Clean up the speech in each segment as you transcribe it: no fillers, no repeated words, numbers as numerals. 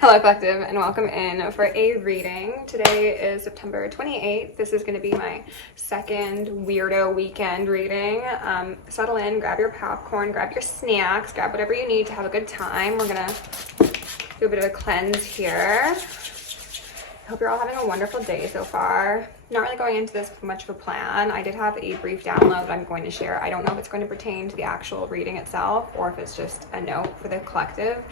Hello Collective, and welcome in for a reading. Today is September 28th. This is going to be my second weirdo weekend reading. Settle in, grab your popcorn, grab your snacks, grab whatever you need to have a good time. We're going to do a bit of a cleanse here. I hope you're all having a wonderful day so far. Not really going into this with much of a plan. I did have a brief download that I'm going to share. I don't know if it's going to pertain to the actual reading itself or if it's just a note for the collective.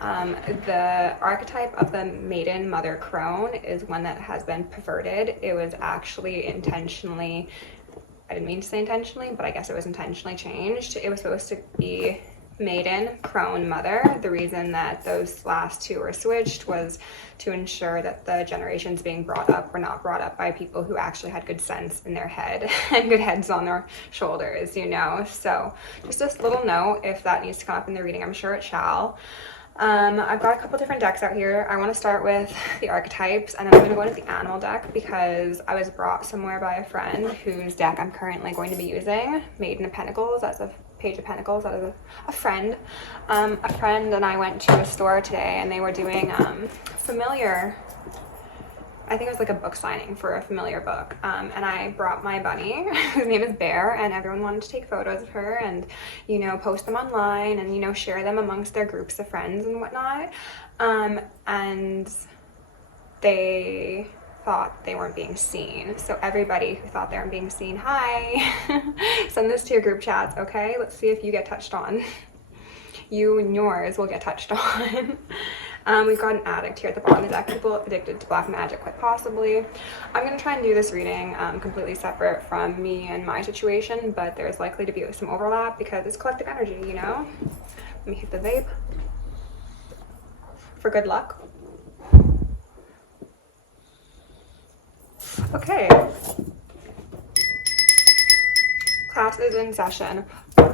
The archetype of the maiden mother crone is one that has been perverted. It was actually intentionally, I didn't mean to say intentionally, but I guess it was intentionally changed. It was supposed to be maiden, crone, mother. The reason that those last two were switched was to ensure that the generations being brought up were not brought up by people who actually had good sense in their head and good heads on their shoulders, you know. So just this little note, if that needs to come up in the reading, I'm sure it shall. I've got a couple different decks out here. I want to start with the archetypes, and then I'm going to go into the animal deck because I was brought somewhere by a friend whose deck I'm currently going to be using. Maiden of Pentacles, that's a Page of Pentacles, that is a friend. A friend and I went to a store today and they were doing familiar, I think it was like a book signing for a familiar book, and I brought my bunny, whose name is Bear, and everyone wanted to take photos of her and, you know, post them online and, you know, share them amongst their groups of friends and whatnot, and they thought they weren't being seen. So everybody who thought they weren't being seen, hi, send this to your group chats, okay? Let's see if you get touched on. You and yours will get touched on. We've got an addict here at the bottom of the deck, people addicted to black magic, quite possibly. I'm going to try and do this reading completely separate from me and my situation, but there's likely to be some overlap because it's collective energy, you know? Let me hit the vape for good luck. Okay. Class is in session.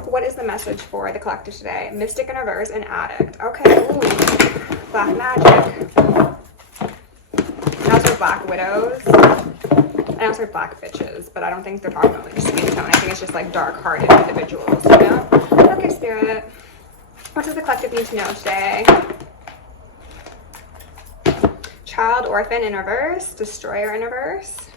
What is the message for the collective today? Mystic in reverse and addict. Okay. Ooh. Black magic. I also have black widows. I also have black bitches, but I don't think they're talking about like skin tone. I think it's just like dark-hearted individuals, you know? Okay, Spirit. What does the collective need to know today? Child, orphan in reverse. Destroyer in reverse.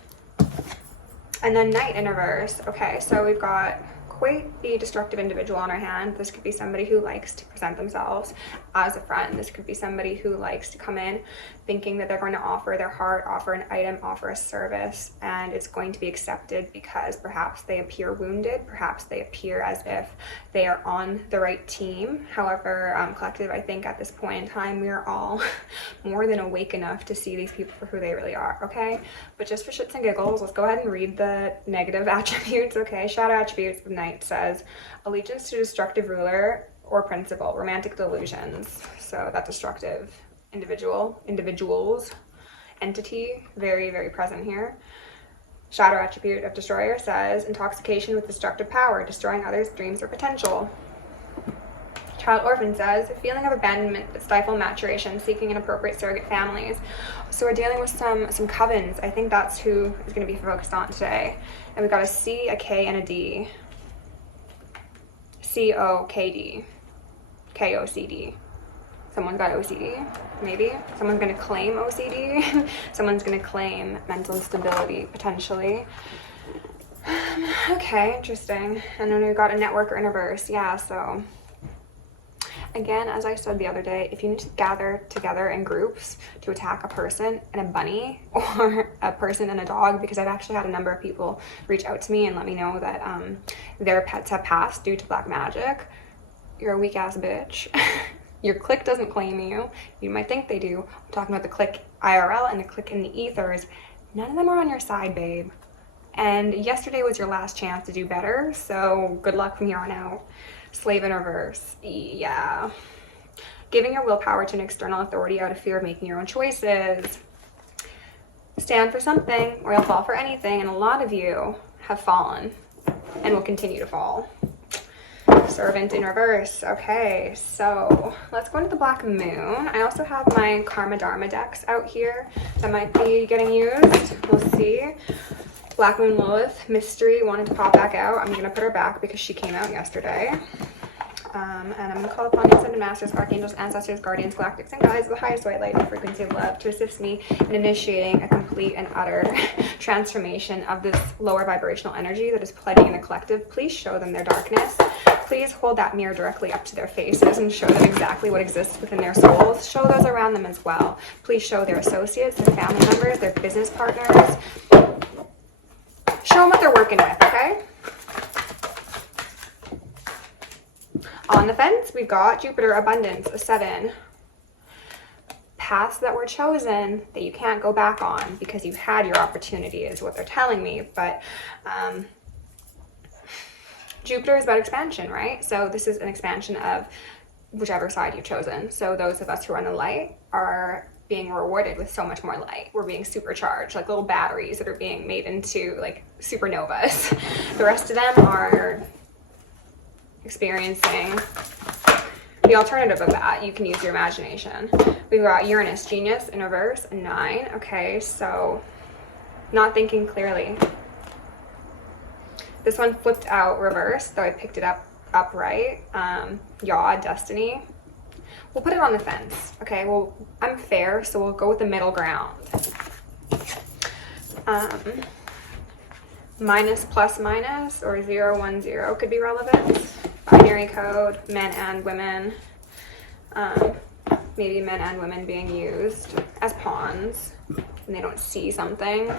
And then Knight in reverse. Okay, so we've got quite a destructive individual on our hand. This could be somebody who likes to present themselves as a friend. This could be somebody who likes to come in thinking that they're going to offer their heart, offer an item, offer a service, and it's going to be accepted because perhaps they appear wounded, perhaps they appear as if they are on the right team. However, collective, I think at this point in time, we are all more than awake enough to see these people for who they really are, okay? But just for shits and giggles, let's go ahead and read the negative attributes, okay? Shadow attributes of Knight says, allegiance to destructive ruler or principle, romantic delusions. So that destructive individuals, entity, very, very present here. Shadow attribute of destroyer says, intoxication with destructive power, destroying others' dreams or potential. Child orphan says, a feeling of abandonment that stifle maturation, seeking inappropriate surrogate families. So we're dealing with some covens. I think that's who is going to be focused on today. And we've got a C, a K, and a D. C-O-K-D. K-O-C-D. Someone's got OCD, maybe. Someone's going to claim OCD. Someone's going to claim mental instability, potentially. Okay, interesting. And then we've got a networker in reverse. Yeah, so again, as I said the other day, if you need to gather together in groups to attack a person and a bunny or a person and a dog, because I've actually had a number of people reach out to me and let me know that their pets have passed due to black magic, you're a weak ass bitch. Your clique doesn't claim you. You might think they do. I'm talking about the clique IRL and the clique in the ethers. None of them are on your side, babe. And yesterday was your last chance to do better, so good luck from here on out. Slave in reverse. Yeah. Giving your willpower to an external authority out of fear of making your own choices. Stand for something or you'll fall for anything, and a lot of you have fallen and will continue to fall. Servant in reverse. Okay, so let's go into the Black Moon. I also have my Karma Dharma decks out here that might be getting used. We'll see. Black Moon Lilith, Mystery, wanted to pop back out. I'm going to put her back because she came out yesterday. And I'm going to call upon the ascended masters, archangels, ancestors, guardians, galactics, and guides of the highest white light and frequency of love to assist me in initiating a complete and utter transformation of this lower vibrational energy that is plaguing in the collective. Please show them their darkness. Please hold that mirror directly up to their faces and show them exactly what exists within their souls. Show those around them as well. Please show their associates, their family members, their business partners. Show them what they're working with, okay? On the fence, we've got Jupiter, abundance, a 7. Paths that were chosen that you can't go back on because you've had your opportunity is what they're telling me. But Jupiter is about expansion, right? So this is an expansion of whichever side you've chosen. So those of us who are in the light are being rewarded with so much more light. We're being supercharged, like little batteries that are being made into like supernovas. The rest of them are experiencing the alternative of that. You can use your imagination. We've got Uranus, genius in reverse, a 9. Okay, so not thinking clearly. This one flipped out reverse, though I picked it up upright. Yaw, destiny. We'll put it on the fence. Okay, well, I'm fair, so we'll go with the middle ground. Minus, plus, minus, or 0, 1, 0 could be relevant. Binary code, men and women. Maybe men and women being used as pawns, and they don't see something.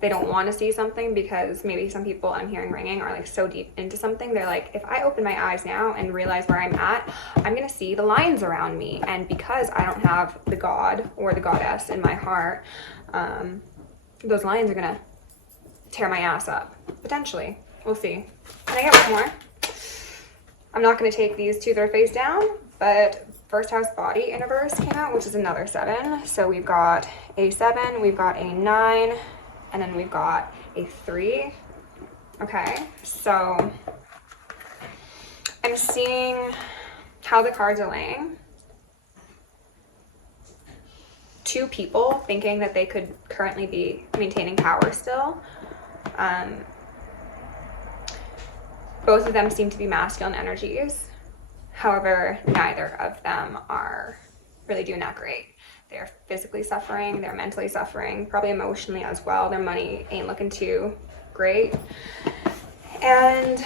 They don't want to see something because maybe some people I'm hearing ringing are like so deep into something. They're like, if I open my eyes now and realize where I'm at, I'm going to see the lines around me. And because I don't have the god or the goddess in my heart, those lines are going to tear my ass up. Potentially. We'll see. Can I get one more? I'm not going to take these two that are face down, but first house body in reverse came out, which is another 7. So we've got a 7, we've got a 9, and then we've got a 3. Okay, so I'm seeing how the cards are laying. 2 people thinking that they could currently be maintaining power still. Both of them seem to be masculine energies. However, neither of them are really doing that great. They're physically suffering, they're mentally suffering, probably emotionally as well. Their money ain't looking too great. And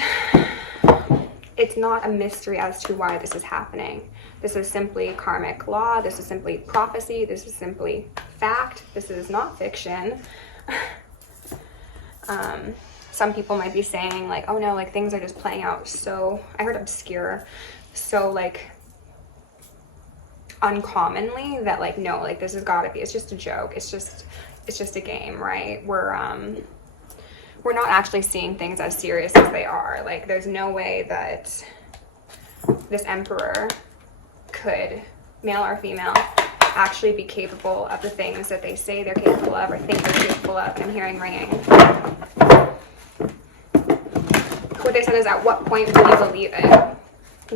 it's not a mystery as to why this is happening. This is simply karmic law. This is simply prophecy. This is simply fact. This is not fiction. Some people might be saying like, oh no, like things are just playing out so, I heard obscure, so like uncommonly that like, no, like this has gotta be, it's just a joke. It's just a game, right? We're not actually seeing things as serious as they are. Like there's no way that this emperor could, male or female, actually be capable of the things that they say they're capable of or think they're capable of. And I'm hearing ringing. What they said is, at what point will you believe it?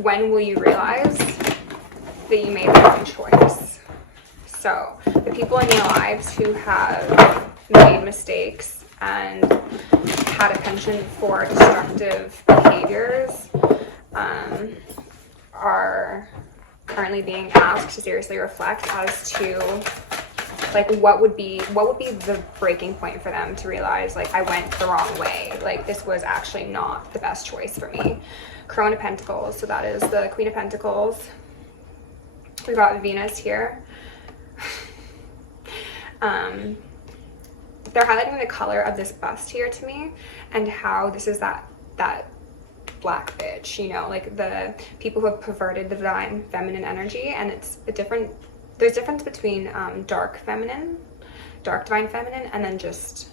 When will you realize that you made the wrong choice? So the people in your lives who have made mistakes and had a penchant for destructive behaviors are currently being asked to seriously reflect as to like what would be the breaking point for them to realize like I went the wrong way, like this was actually not the best choice for me. Crone of Pentacles, so that is the Queen of Pentacles. We've got Venus here. They're highlighting the color of this bust here to me and how this is that black bitch, you know, like the people who have perverted the divine feminine energy. And it's there's difference between dark divine feminine, and then just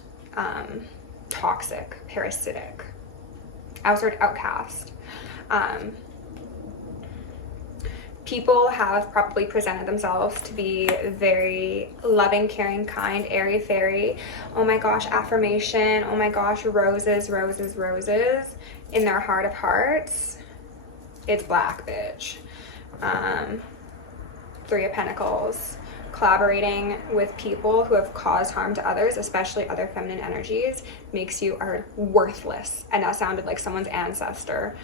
toxic, parasitic, outcast. People have probably presented themselves to be very loving, caring, kind, airy-fairy. Oh my gosh, affirmation. Oh my gosh, roses, roses, roses. In their heart of hearts, it's black bitch. 3 of Pentacles. Collaborating with people who have caused harm to others, especially other feminine energies, makes you worthless. And that sounded like someone's ancestor.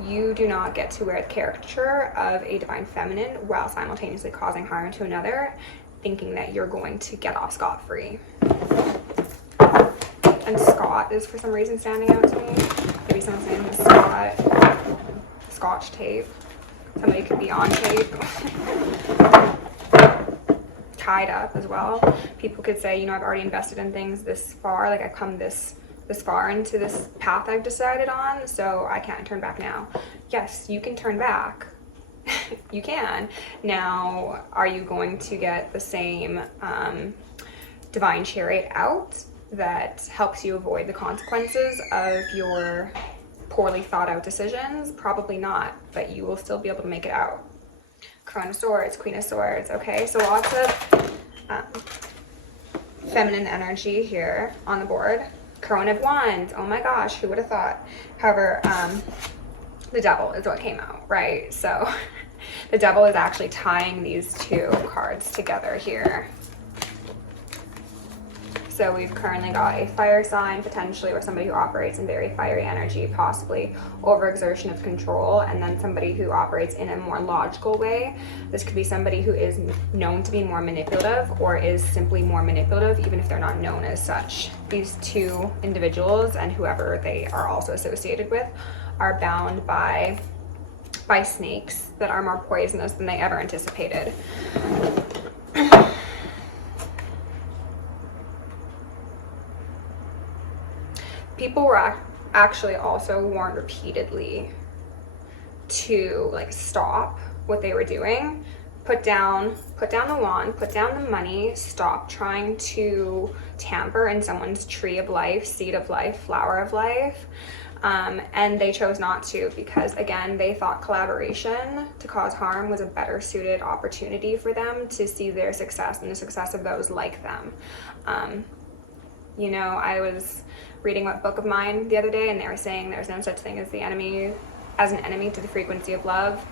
You do not get to wear the caricature of a divine feminine while simultaneously causing harm to another, thinking that you're going to get off scot-free. And Scott is for some reason standing out to me. Maybe someone's name is Scott. Scotch tape. Somebody could be on tape. Tied up as well. People could say, you know, I've already invested in things this far, like I've come this far into this path I've decided on, so I can't turn back now. Yes, you can turn back. You can. Now, are you going to get the same divine chariot out that helps you avoid the consequences of your poorly thought out decisions? Probably not, but you will still be able to make it out. Crown of Swords, Queen of Swords, okay? So lots of feminine energy here on the board. Crown of Wands, oh my gosh, who would have thought? However, the Devil is what came out, right? So the Devil is actually tying these two cards together here. So we've currently got a fire sign, potentially, or somebody who operates in very fiery energy, possibly overexertion of control, and then somebody who operates in a more logical way. This could be somebody who is known to be more manipulative or is simply more manipulative, even if they're not known as such. These two individuals and whoever they are also associated with are bound by snakes that are more poisonous than they ever anticipated. People were actually also warned repeatedly to like stop what they were doing, put down the wand, put down the money, stop trying to tamper in someone's tree of life, seed of life, flower of life. And they chose not to because, again, they thought collaboration to cause harm was a better suited opportunity for them to see their success and the success of those like them. You know, I was reading what book of mine the other day, and they were saying there's no such thing as an enemy to the frequency of love.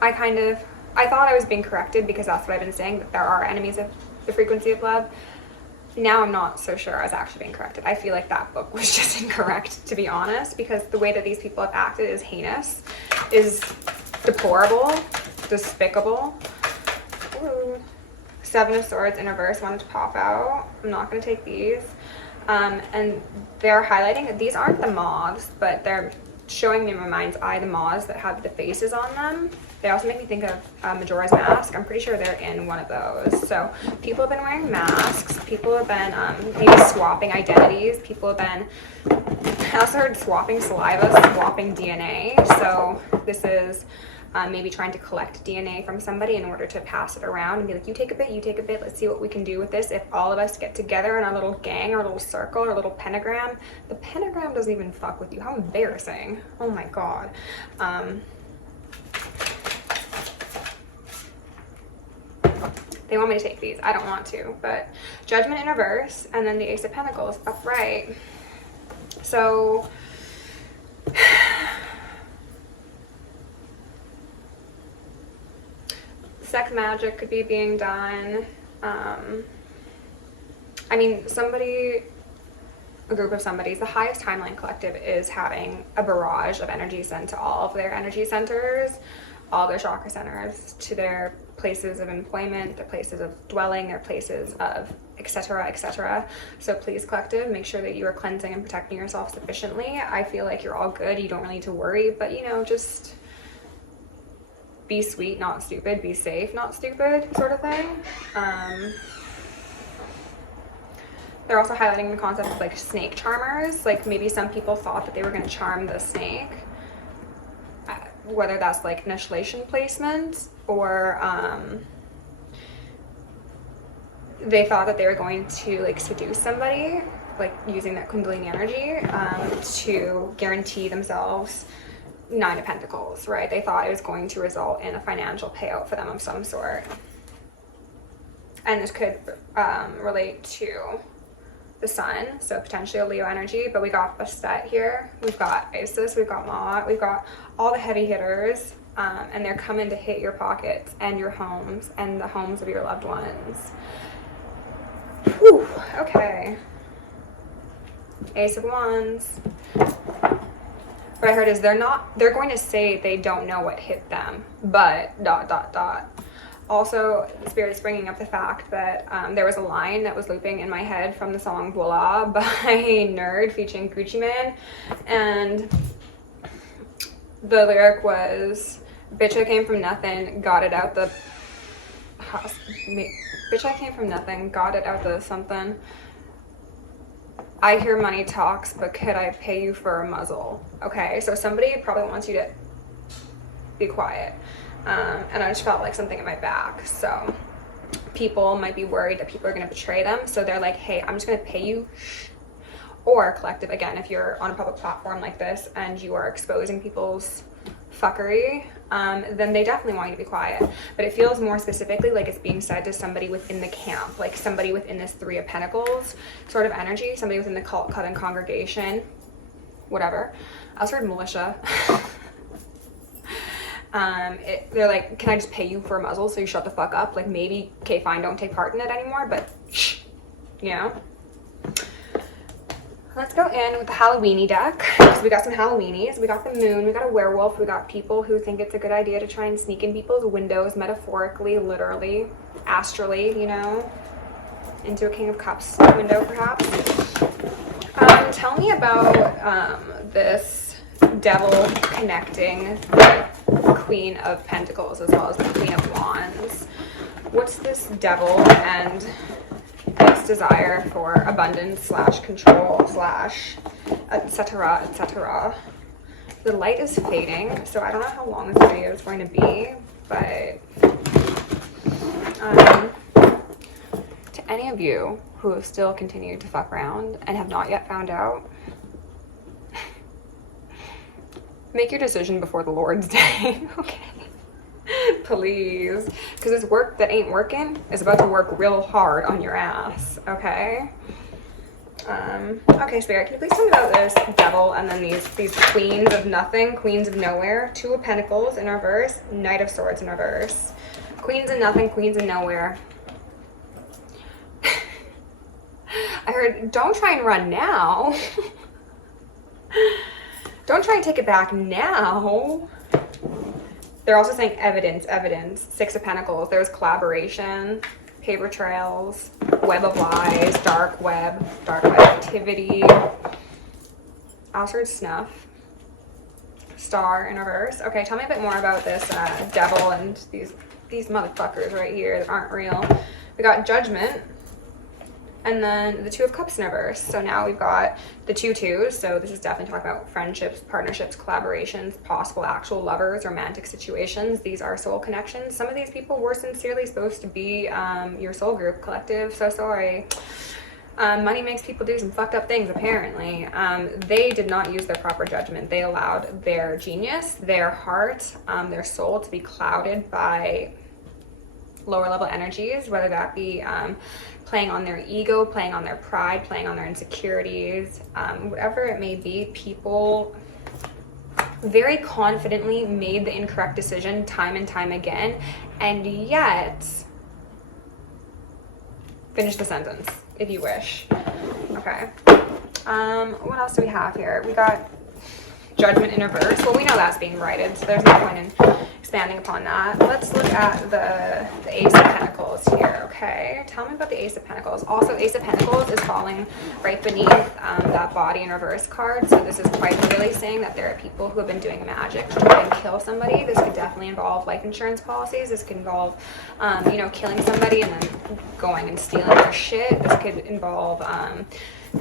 I thought I was being corrected because that's what I've been saying, that there are enemies of the frequency of love. Now I'm not so sure I was actually being corrected. I feel like that book was just incorrect, to be honest, because the way that these people have acted is heinous, is deplorable, despicable. Ooh. Seven of Swords in reverse wanted to pop out. I'm not going to take these. And they're highlighting that these aren't the moths, but they're showing me in my mind's eye the moths that have the faces on them. They also make me think of Majora's Mask. I'm pretty sure they're in one of those. So people have been wearing masks. People have been maybe swapping identities. People have been, I also heard swapping saliva, swapping DNA. So this is maybe trying to collect DNA from somebody in order to pass it around and be like, you take a bit, let's see what we can do with this. If all of us get together in our little gang, our little circle, our little pentagram. The pentagram doesn't even fuck with you. How embarrassing. Oh my God. They want me to take these. I don't want to, but Judgment in reverse, and then the Ace of Pentacles upright. So sex magic could be being done. I mean, a group of somebody's, the highest timeline collective is having a barrage of energy sent to all of their energy centers, all their chakra centers, to their places of employment, their places of dwelling, their places of etc., etc. So please, collective, make sure that you are cleansing and protecting yourself sufficiently. I feel like you're all good. You don't really need to worry, but you know, just be sweet, not stupid. Be safe, not stupid, sort of thing. They're also highlighting the concept of like snake charmers. Like maybe some people thought that they were going to charm the snake, whether that's like initiation placement or they thought that they were going to like seduce somebody, like using that Kundalini energy to guarantee themselves Nine of Pentacles, right? They thought it was going to result in a financial payout for them of some sort. And this could relate to the sun, so potentially a Leo energy, but we got the set here. We've got Isis, we've got Ma'at, we've got all the heavy hitters, and they're coming to hit your pockets and your homes and the homes of your loved ones. Whew, okay. Ace of Wands. what I heard is they're going to say they don't know what hit them, but ... Also, Spirit is bringing up the fact that there was a line that was looping in my head from the song Voila by Nerd featuring Gucci Mane, and the lyric was, bitch, I came from nothing, got it out the... Bitch, I came from nothing, got it out the something. I hear money talks, but could I pay you for a muzzle? Okay, so somebody probably wants you to be quiet. And I just felt like something in my back. So people might be worried that people are going to betray them. So they're like, hey, I'm just going to pay you. Or collective, again, if you're on a public platform like this and you are exposing people's fuckery, then they definitely want you to be quiet. But it feels more specifically like it's being said to somebody within the camp, like somebody within this Three of Pentacles sort of energy, somebody within the cult, cut, and congregation, whatever. I also heard militia. They're like, can I just pay you for a muzzle so you shut the fuck up? Like, maybe, okay, fine, don't take part in it anymore, but shh, you know? Let's go in with the Halloweeny deck. So we got some Halloweenies. We got the moon. We got a werewolf. We got people who think it's a good idea to try and sneak in people's windows, metaphorically, literally, astrally, you know, into a King of Cups window, perhaps. Tell me about this devil connecting the Queen of Pentacles as well as the Queen of Wands. What's this devil and its desire for abundance / control / etc., etc. The light is fading, so I don't know how long this video is going to be, but to any of you who have still continued to fuck around and have not yet found out, make your decision before the Lord's Day, okay? Please, because this work that ain't working is about to work real hard on your ass, okay? Okay, Spirit, can you please tell me about this devil and then these queens of nothing, queens of nowhere, Two of Pentacles in reverse, Knight of Swords in reverse, queens of nothing, queens of nowhere. I heard, don't try and run now. Don't try and take it back now. They're also saying evidence, evidence. Six of Pentacles. There's collaboration, paper trails, web of lies, dark web activity. Also snuff. Star in reverse. Okay, tell me a bit more about this devil and these motherfuckers right here that aren't real. We got Judgment. And then the Two of Cups in reverse. So now we've got the 2 twos. So this is definitely talking about friendships, partnerships, collaborations, possible actual lovers, romantic situations. These are soul connections. Some of these people were sincerely supposed to be your soul group collective. So sorry. Money makes people do some fucked up things, apparently. They did not use their proper judgment. They allowed their genius, their heart, their soul to be clouded by lower level energies, whether that be playing on their ego, playing on their pride, playing on their insecurities, whatever it may be. People very confidently made the incorrect decision time and time again, and yet, finish the sentence if you wish. Okay. What else do we have here? We got Judgment in reverse. Well, we know that's being righted, so there's no point in expanding upon that. Let's look at the Ace of Pentacles here, okay? Tell me about the Ace of Pentacles. Also, Ace of Pentacles is falling right beneath that body in reverse card, so this is quite clearly saying that there are people who have been doing magic to try and kill somebody. This could definitely involve life insurance policies. This could involve, you know, killing somebody and then going and stealing their shit. This could involve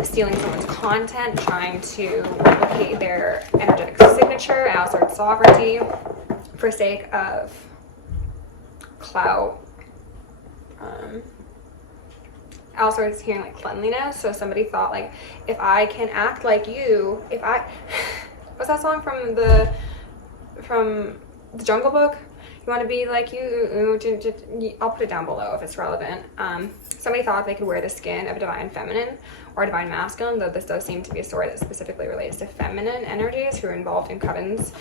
stealing someone's content, trying to replicate their energetic signature, and also its sovereignty for sake of clout. Also, it's hearing like cleanliness. So somebody thought like, if I can act like you, if I, what's that song from the Jungle Book? You want to be like you, I'll put it down below if it's relevant. Somebody thought they could wear the skin of a divine feminine or a divine masculine, though this does seem to be a story that specifically relates to feminine energies who are involved in covens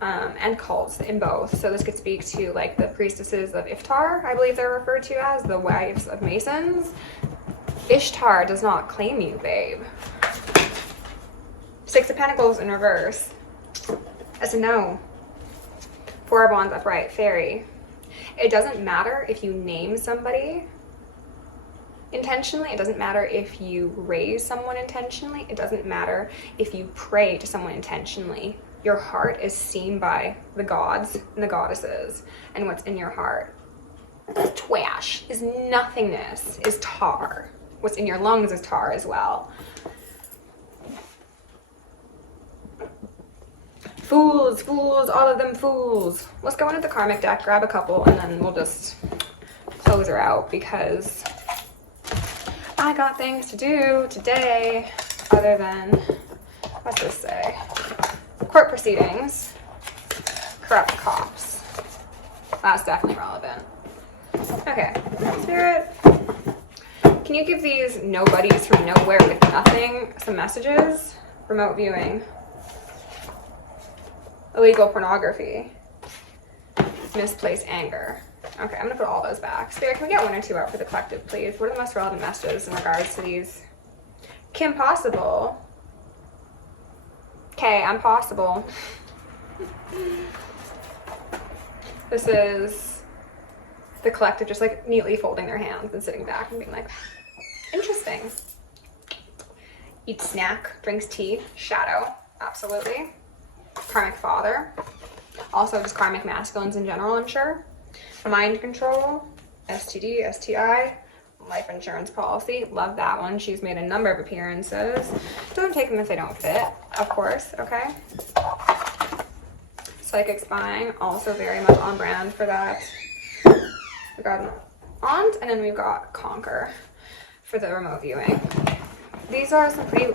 and cults in both. So this could speak to like the priestesses of Iftar, I believe they're referred to as the wives of Masons. Ishtar does not claim you, babe. Six of Pentacles in reverse. That's a no. Four of Wands upright, fairy. It doesn't matter if you name somebody intentionally. It doesn't matter if you raise someone intentionally. It doesn't matter if you pray to someone intentionally. Your heart is seen by the gods and the goddesses, and what's in your heart is twash, is nothingness, is tar. What's in your lungs is tar as well. Fools, fools, all of them fools. Let's go into the karmic deck, grab a couple, and then we'll just close her out because I got things to do today other than, what's this say? Court proceedings, corrupt cops. That's definitely relevant. Okay, Spirit, can you give these nobodies from nowhere with nothing some messages? Remote viewing. Illegal pornography. Misplaced anger. Okay, I'm gonna put all those back. Spirit, can we get one or two out for the collective, please? What are the most relevant messages in regards to these? Kim Possible. Okay, I'm possible. This is the collective just like neatly folding their hands and sitting back and being like, interesting. Eats snack, drinks tea, shadow, absolutely. Karmic father. Also just karmic masculines in general, I'm sure. Mind control, STD, STI, life insurance policy. Love that one. She's made a number of appearances. Don't take them if they don't fit, of course, okay? Psychic spying, also very much on brand for that. We've got an aunt, and then we've got conquer for the remote viewing. These are some pretty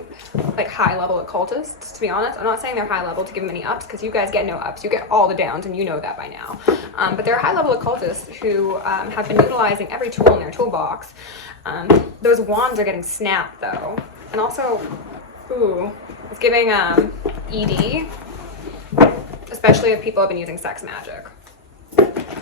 like high level occultists, to be honest. I'm not saying they're high level to give them any ups because you guys get no ups. You get all the downs and you know that by now. But they're high level occultists who have been utilizing every tool in their toolbox. Those wands are getting snapped though. And also, ooh, it's giving ED, especially if people have been using sex magic.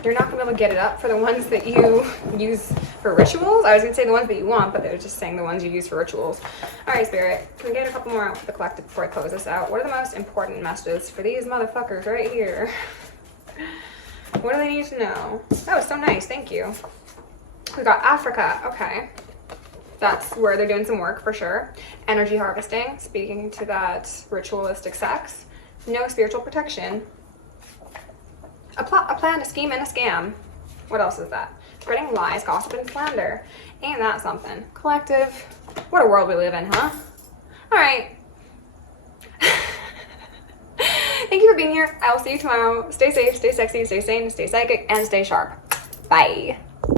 You're not gonna be able to get it up for the ones that you use for rituals. I was gonna say the ones that you want, but they're just saying the ones you use for rituals. All right, Spirit, can we get a couple more out for the collective before I close this out? What are the most important messages for these motherfuckers right here? What do they need to know? That was so nice, thank you. We got Africa, okay. That's where they're doing some work for sure. Energy harvesting, speaking to that ritualistic sex. No spiritual protection. A plot, a plan, a scheme, and a scam. What else is that? Spreading lies, gossip, and slander. Ain't that something? Collective. What a world we live in, huh? All right. Thank you for being here. I will see you tomorrow. Stay safe, stay sexy, stay sane, stay psychic, and stay sharp. Bye.